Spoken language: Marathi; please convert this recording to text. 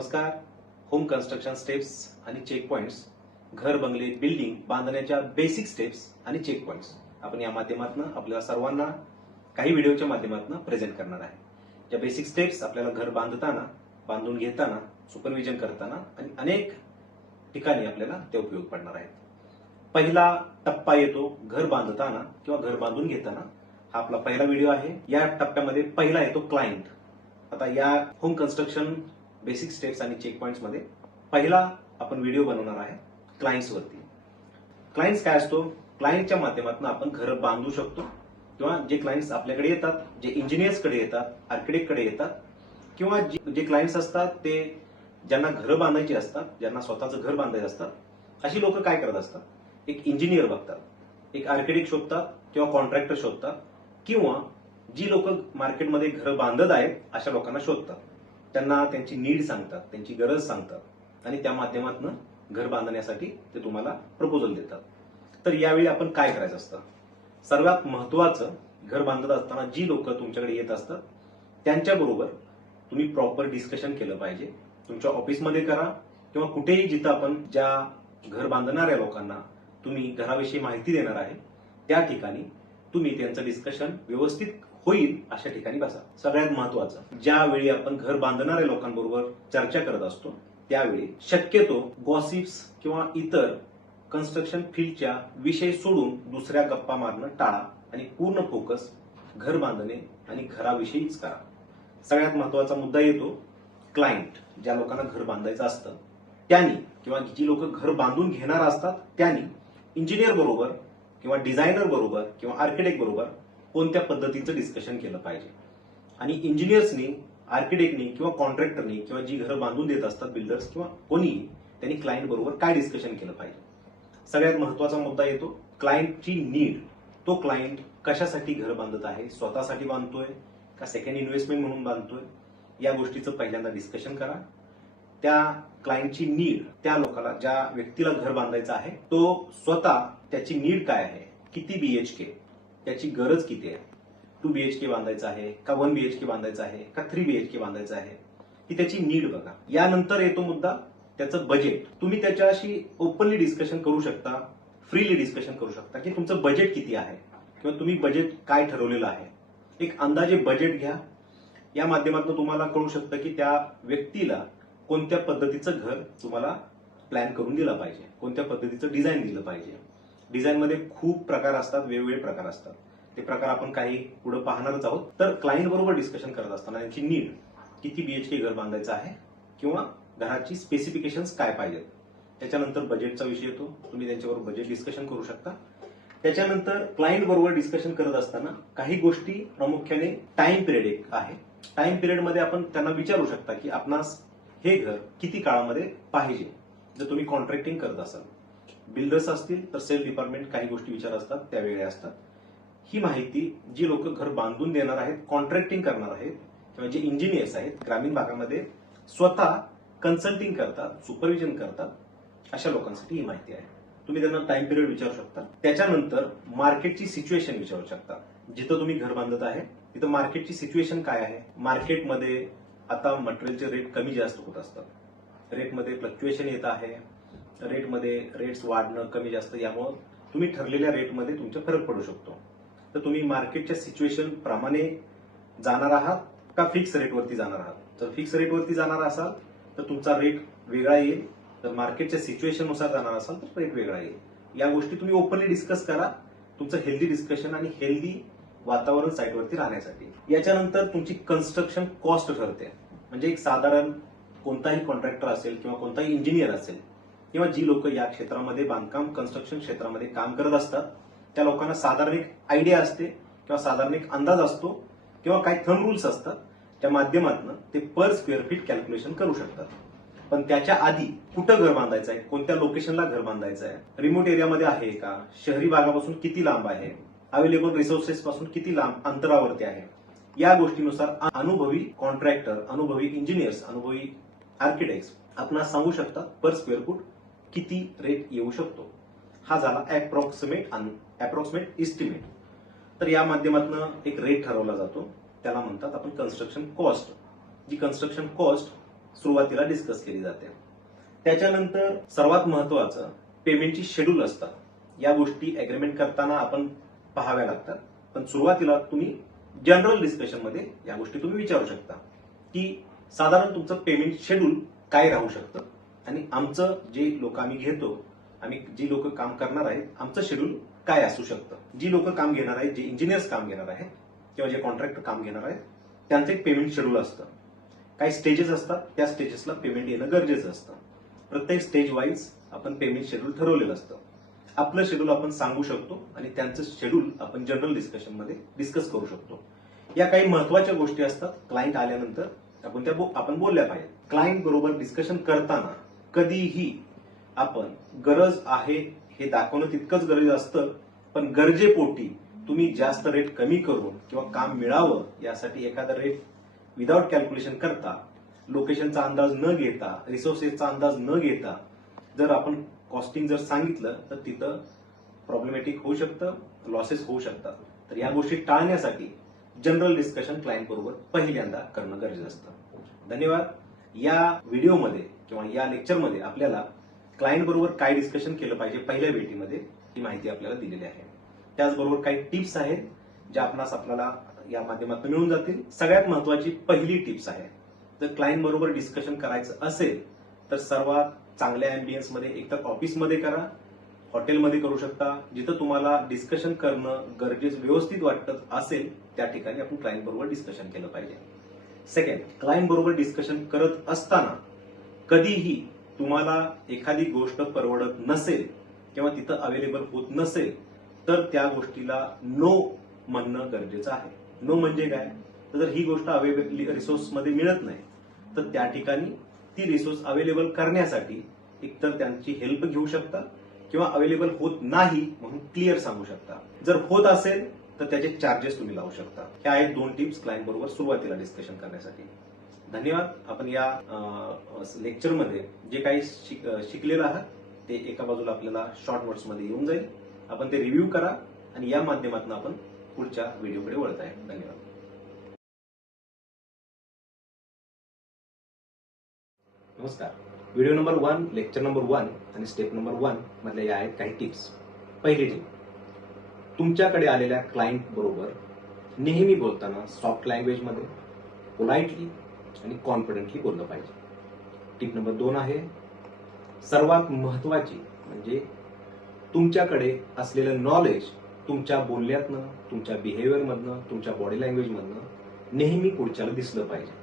नमस्कार. होम कन्स्ट्रक्शन स्टेप्स आणि चेक पॉइंट्स, घर बंगले बिल्डिंग बांधण्याच्या बेसिक स्टेप्स आणि चेक पॉइंट्स आपण या माध्यमातून आपल्या सर्वांना काही व्हिडिओच्या माध्यमातून प्रेझेंट करणार आहे. या बेसिक स्टेप्स आपल्याला घर बांधताना, बांधून घेताना, सुपरविजन करताना आणि अनेक ठिकाणी आपल्याला ते उपयोग पडणार आहेत. पहिला टप्पा येतो घर बांधताना किंवा घर बांधून घेताना. हा आपला पहिला व्हिडिओ आहे. या टप्प्यामध्ये पहिला येतो क्लायंट. आता या होम कन्स्ट्रक्शन बेसिक स्टेप्स आणि चेक पॉइंट्स मध्ये पहिला आपण व्हिडिओ बनवणार आहे क्लायंट्स वरती. क्लायंट्स काय असतो? क्लायंटच्या माध्यमातून आपण घर बांधू शकतो किंवा जे क्लायंट्स आपल्याकडे येतात, जे इंजिनियर्स कडे येतात, आर्किटेक्ट कडे येतात किंवा जे क्लायंट्स असतात ते ज्यांना घरं बांधायची असतात, ज्यांना स्वतःचं घर बांधायचं असतात, अशी लोक काय करत असतात? एक इंजिनियर बघतात, एक आर्किटेक्ट शोधतात किंवा कॉन्ट्रॅक्टर शोधतात किंवा जी लोक मार्केटमध्ये घर बांधत आहेत अशा लोकांना शोधतात. त्यांना त्यांची नीड सांगतात, त्यांची गरज सांगतात आणि त्या माध्यमातून घर बांधण्यासाठी ते तुम्हाला प्रपोजल देतात. तर यावेळी आपण काय करायचं असतं? सर्वात महत्वाचं, घर बांधत असताना जी लोक तुमच्याकडे येत असतात त्यांच्याबरोबर तुम्ही प्रॉपर डिस्कशन केलं पाहिजे. तुमच्या ऑफिसमध्ये करा किंवा कुठेही जिथं आपण ज्या घर बांधणाऱ्या लोकांना तुम्ही घराविषयी माहिती देणार आहे त्या ठिकाणी तुम्ही त्यांचं डिस्कशन व्यवस्थित होईल अशा ठिकाणी बसा. सगळ्यात महत्वाचं, ज्यावेळी आपण घर बांधणाऱ्या लोकांबरोबर चर्चा करत असतो त्यावेळी शक्यतो गॉसिप्स किंवा इतर कन्स्ट्रक्शन फील्डच्या विषय सोडून दुसऱ्या गप्पा मारणं टाळा आणि पूर्ण फोकस घर बांधणे आणि घराविषयीच करा. सगळ्यात महत्वाचा मुद्दा येतो क्लायंट. ज्या लोकांना घर बांधायचं असतं त्यांनी किंवा जी लोक घर बांधून घेणार असतात त्यांनी इंजिनियर बरोबर किंवा डिझायनर बरोबर किंवा आर्किटेक्ट बरोबर कोणत्या पद्धतीचं डिस्कशन केलं पाहिजे आणि इंजिनियर्सनी, आर्किटेक्टनी किंवा कॉन्ट्रॅक्टरनी किंवा जी घरं बांधून देत असतात बिल्डर्स किंवा कोणीही, त्यांनी क्लायंट बरोबर काय डिस्कशन केलं पाहिजे. सगळ्यात महत्वाचा मुद्दा येतो क्लायंटची नीड. तो क्लायंट कशासाठी घर बांधत आहे? स्वतःसाठी बांधतोय का सेकंड इन्व्हेस्टमेंट म्हणून बांधतोय? या गोष्टीचं पहिल्यांदा डिस्कशन करा. त्या क्लायंटची नीड, त्या लोकांना, ज्या व्यक्तीला घर बांधायचं आहे तो स्वतः त्याची नीड काय आहे, किती बीएचके, त्याची गरज किती आहे, 2 BHK बांधायचं आहे का 1 BHK बांधायचं आहे का 3 BHK बांधायचं आहे, ही त्याची नीड बघा. यानंतर येतो मुद्दा त्याचं बजेट. तुम्ही त्याच्याशी ओपनली डिस्कशन करू शकता, फ्रीली डिस्कशन करू शकता की तुमचं बजेट किती आहे किंवा तुम्ही बजेट काय ठरवलेलं आहे. एक अंदाजे बजेट घ्या. या माध्यमातून तुम्हाला कळू शकतं की त्या व्यक्तीला कोणत्या पद्धतीचं घर तुम्हाला प्लॅन करून दिलं पाहिजे, कोणत्या पद्धतीचं डिझाईन दिलं पाहिजे. डिझाईनमध्ये खूप प्रकार असतात, वेगवेगळे प्रकार असतात. ते प्रकार आपण काही पुढे पाहणारच आहोत. तर क्लायंट बरोबर डिस्कशन करत असताना त्यांची नीड, किती BHK घर बांधायचं आहे किंवा घराची स्पेसिफिकेशन्स काय पाहिजेत. त्याच्यानंतर बजेटचा विषय येतो. तुम्ही त्यांच्याबरोबर बजेट डिस्कशन करू शकता. त्याच्यानंतर क्लायंट बरोबर डिस्कशन करत असताना काही गोष्टी, प्रामुख्याने टाइम पिरियड एक आहे. टाइम पिरियडमध्ये आपण त्यांना विचारू शकता की आपणास हे घर किती काळामध्ये पाहिजे. जर तुम्ही कॉन्ट्रॅक्टिंग करत असाल, बिल्डर्स असतील तर सेल्फ डिपार्टमेंट काही गोष्टी विचार असतात, त्या वेगळ्या असतात. ही माहिती जी लोक घर बांधून देणार आहेत, कॉन्ट्रॅक्टिंग करणार आहेत किंवा जे इंजिनियर्स आहेत, ग्रामीण भागामध्ये स्वतः कन्सल्टिंग करतात, सुपरविजन करतात, अशा लोकांसाठी ही माहिती आहे. तुम्ही त्यांना टाइम पिरियड विचारू शकता. त्याच्यानंतर मार्केटची सिच्युएशन विचारू शकता. जिथं तुम्ही घर बांधत आहे तिथं मार्केटची सिच्युएशन काय आहे. मार्केटमध्ये आता मटेरियलचे रेट कमी जास्त होत असतात. रेटमध्ये फ्लक्च्युएशन येत आहे. रेट्स वाढणं, कमी जास्त, यामुळे तुम्ही ठरलेल्या रेटमध्ये तुमचा फरक पडू शकतो. तर तुम्ही मार्केटच्या सिच्युएशन प्रमाणे जाणार आहात का फिक्स रेटवरती जाणार आहात. जर फिक्स रेटवरती जाणार असाल तर तुमचा रेट वेगळा येईल. तर मार्केटच्या सिच्युएशन नुसार जाणार असाल तर रेट वेगळा येईल. या गोष्टी तुम्ही ओपनली डिस्कस करा, तुमचं हेल्दी डिस्कशन आणि हेल्दी वातावरण साईटवरती राहण्यासाठी. याच्यानंतर तुमची कन्स्ट्रक्शन कॉस्ट ठरते. म्हणजे एक साधारण कोणताही कॉन्ट्रॅक्टर असेल किंवा कोणताही इंजिनियर असेल किंवा जी लोक या क्षेत्रामध्ये, बांधकाम कन्स्ट्रक्शन क्षेत्रामध्ये काम करत असतात, त्या लोकांना साधारण एक आयडिया असते किंवा साधारण एक अंदाज असतो किंवा काही थंब रूल्स असतात. त्या माध्यमातून ते पर स्क्वेअर फीट कॅल्क्युलेशन करू शकतात. पण त्याच्या आधी कुठं घर बांधायचं आहे, कोणत्या लोकेशनला घर बांधायचं आहे, रिमोट एरियामध्ये आहे का, शहरी भागापासून किती लांब आहे, अवेलेबल रिसोर्सेस पासून किती लांब अंतरावरती आहे, या गोष्टीनुसार अनुभवी कॉन्ट्रॅक्टर, अनुभवी इंजिनियर्स, अनुभवी आर्किटेक्ट्स आपल्याला सांगू शकतात पर स्क्वेअर फूट किती रेट येऊ शकतो. हा झाला अप्रॉक्सिमेट इस्टिमेट. तर या माध्यमातून एक रेट ठरवला जातो, त्याला म्हणतात आपण कन्स्ट्रक्शन कॉस्ट. जी कन्स्ट्रक्शन कॉस्ट सुरुवातीला डिस्कस केली जाते. त्याच्यानंतर सर्वात महत्वाचं पेमेंटची शेड्यूल असतात. या गोष्टी अग्रीमेंट करताना आपण पाहाव्या लागतात, पण सुरुवातीला तुम्ही जनरल डिस्कशन मध्ये या गोष्टी तुम्ही विचारू शकता की साधारण तुमचं पेमेंट शेड्यूल काय राहू शकतं आणि आमचं जे लोक आम्ही घेतो, आम्ही जी लोक काम करणार आहेत, आमचं शेड्यूल काय असू शकतं. जी लोक काम घेणार आहेत, जे इंजिनियर्स काम घेणार आहेत किंवा जे कॉन्ट्रॅक्टर काम घेणार आहेत, त्यांचं एक पेमेंट शेड्यूल असतं. काही स्टेजेस असतात, त्या स्टेजेसला पेमेंट येणं गरजेचं असतं. प्रत्येक स्टेज वाईज आपण पेमेंट शेड्यूल ठरवलेलं असतं. आपलं शेड्यूल आपण सांगू शकतो आणि त्यांचं शेड्यूल आपण जनरल डिस्कशन मध्ये डिस्कस करू शकतो. या काही महत्वाच्या गोष्टी असतात, क्लायंट आल्यानंतर आपण बोलल्या पाहिजे. क्लायंट बरोबर डिस्कशन करताना कधीही आपण गरज आहे हे दाखवणं तितकंच गरजेचं असतं, पण गरजेपोटी तुम्ही जास्त रेट कमी करून किंवा काम मिळावं यासाठी एखादा रेट विदाउट कॅल्क्युलेशन करता, लोकेशनचा अंदाज न घेता, रिसोर्सेसचा अंदाज न घेता जर आपण कॉस्टिंग जर सांगितलं तर तिथं प्रॉब्लेमॅटिक होऊ शकतं, लॉसेस होऊ शकतात. तर या गोष्टी टाळण्यासाठी जनरल डिस्कशन क्लायंट बरोबर पहिल्यांदा करणं गरजेचं असतं. धन्यवाद. या व्हिडिओमध्ये किंवा या लेक्चरमध्ये आपल्याला क्लायंट बरोबर काय डिस्कशन केलं पाहिजे पहिल्या भेटीमध्ये ही माहिती आपल्याला दिलेली आहे. त्याचबरोबर काही टिप्स आहेत ज्या आपल्याला या माध्यमातून मिळून जातील. सगळ्यात महत्वाची पहिली टिप्स आहे, जर क्लायंट बरोबर डिस्कशन करायचं असेल तर सर्वात चांगल्या अँबियन्स मध्ये एकतर ऑफिसमध्ये करा, हॉटेलमध्ये करू शकता. जिथं तुम्हाला डिस्कशन करणं गरजेचं व्यवस्थित वाटत असेल त्या ठिकाणी आपण क्लायंट बरोबर डिस्कशन केलं पाहिजे. सेकंड, क्लायंट बरोबर डिस्कशन करत असताना कधीही तुम्हाला एखादी गोष्ट परवडत नसेल किंवा तिथं अवेलेबल होत नसेल तर त्या गोष्टीला नो म्हणणं गरजेचं आहे. नो म्हणजे काय, तर ही गोष्ट अवेलेबल रिसोर्स मध्ये मिळत नाही तर त्या ठिकाणी ती रिसोर्स अवेलेबल करण्यासाठी एकतर त्यांची हेल्प घेऊ शकता किंवा अवेलेबल होत नाही म्हणून क्लिअर सांगू शकता. जर होत असेल तर त्याचे चार्जेस तुम्ही लावू शकता. ह्या आहेत 2 टिप्स क्लायंट बरोबर सुरुवातीला डिस्कशन करण्यासाठी. धन्यवाद. आपण या लेक्चरमध्ये जे काही शिकलेलं आहात ते एका बाजूला आपल्याला शॉर्ट नोट्स मध्ये येऊन जाईल. आपण ते रिव्ह्यू करा आणि या माध्यमातून आपण पुढच्या व्हिडिओकडे वळत आहे. धन्यवाद. नमस्कार. व्हिडिओ नंबर 1, लेक्चर नंबर 1 आणि स्टेप नंबर 1 मधल्या या आहेत काही टिप्स. पहिली टिप, तुमच्याकडे आलेल्या क्लायंट बरोबर नेहमी बोलताना सॉफ्ट लँग्वेज मध्ये, पोलाइटली आणि कॉन्फिडेंटली बोललं पाहिजे. टिप नंबर 2 आहे, सर्वात महत्वाची म्हणजे तुमच्याकडे असलेलं नॉलेज तुमच्या बोलण्यातनं, तुमच्या बिहेवियर मधनं, तुमच्या बॉडी लँग्वेज मधनं नेहमी पुढच्याला दिसलं पाहिजे.